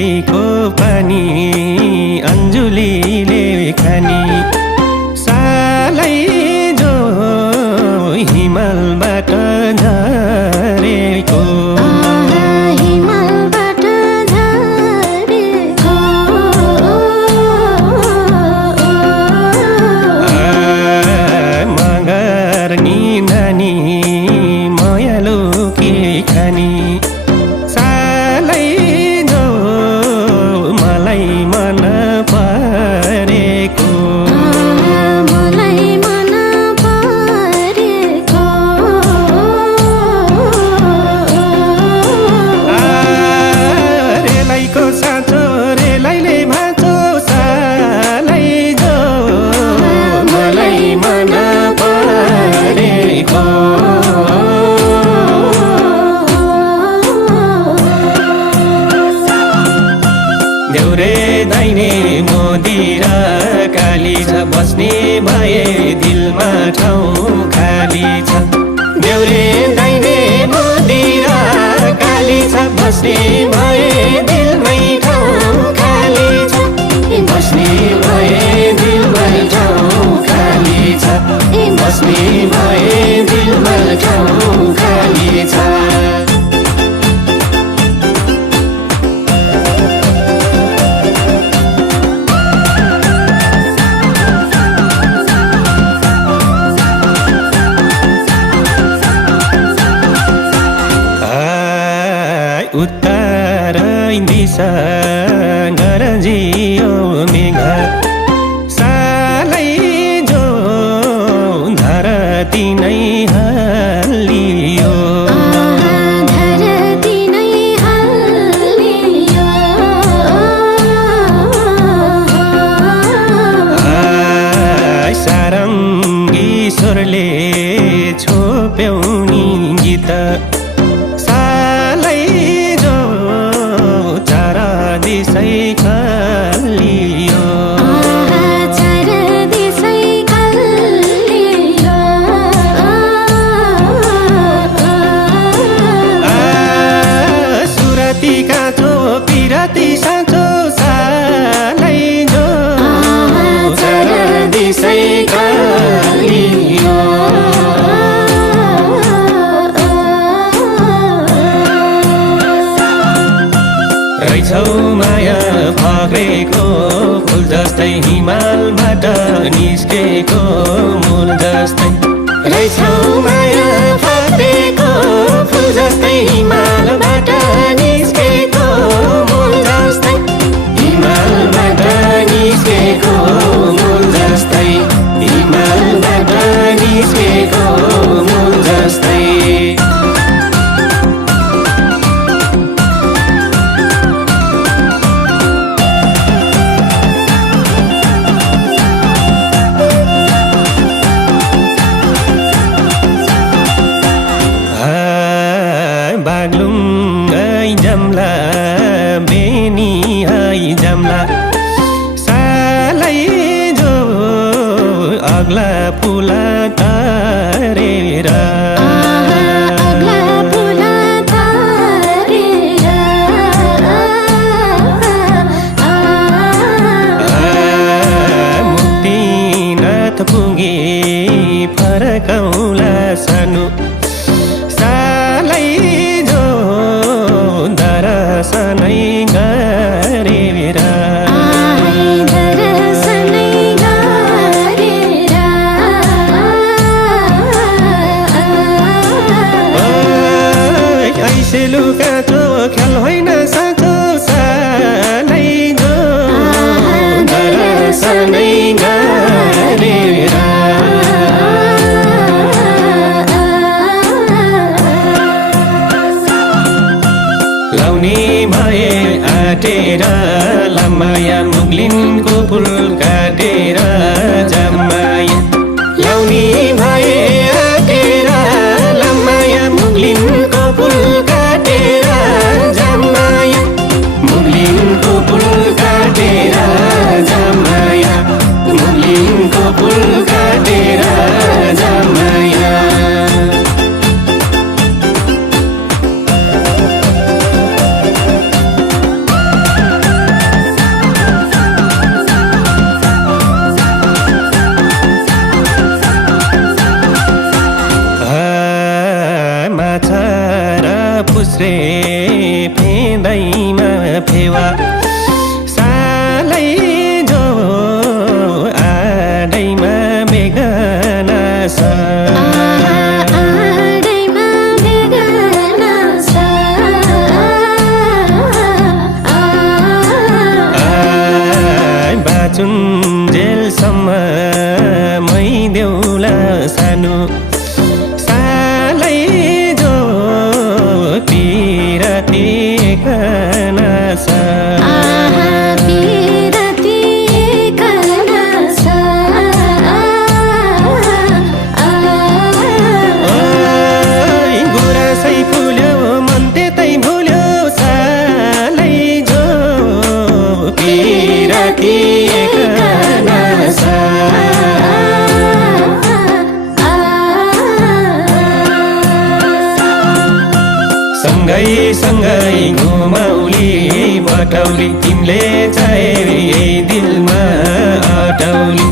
नदीको पानी अन्जुलीले खानी सालै जो हिमालबाट झरेको बस्ने भए दिलमा ठाउँ खाली छ देउरे दाइने मदिरा काली छ बस्ने भए दिलमै ठाउँ खाली छ बस्ने भए दिलमै ठाउँ खाली छ बस्ने भए दिलमा ठाउँ खाली छ उत्तर दिशा गरजियो मेघ सालै जो धरती नै हल्लियो सारङ्गी स्वरले छोप्यौनी गीत दिसै कलियो सुरती काँचो पिरती साँचो सालै जो दिसै कलियो रैछौ माया फक्रेको फुल जस्तै हिमालबाट निस्केको मूल जस्तै रैछौ माया फक्रेको फुल जस्तै हिमालबाट निस्केको मूल जस्तै हिमालबाट निस्केको मूल जस्तै हिमालबाट निस्केको मूल जस्तै जमला बेनी हाई जमला सालै जो अग्ला पुला तारेर मुक्तिनाथ पुगे फर्कौला सानो सालै जो दरसनै गरेर ऐसे लुकाचो ख्याल होइन साँचो सालै जो दरसनै गरेर लाउने भए आटेर लम्बाया मुग्लिनको पुल काटेर जम्माया लाउने भए आटेर लम्बाया मुग्लिनको पुल काटेर जम्माया मुग्लिनको पुल काटेर जम्माया मुग्लिनको पुल काटेर जम्माया सेवा सालै जो आडैमा बेगाना छ बाचुन्जेलसम्म मै देउला सानो सालै जो पिराती काना छ गुराँसै फुल्यो मन त्यतै भुल्यो सालै जो पिराती सँगै सँगै घुमाउली बटौली तिमीले चाहे यही दिलमा अटौली